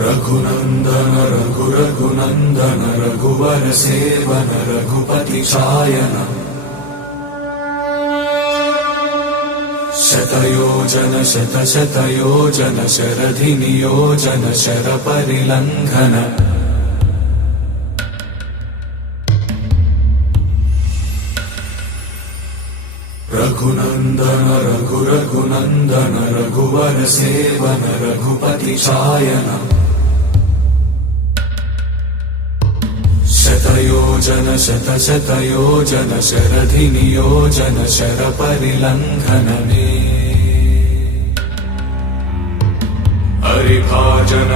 रघुनंदन रघुनंदन रघुवर seven Raghupati Shayan शतयोजन शतशतयोजन शरधि नियोजन sir परिलंघन Raghunandan Raghunandan रघुवर seven Raghupati Shayan शतयोजन शतशतयोजन शरधि नियोजन sir परिलंघन हरिभाजन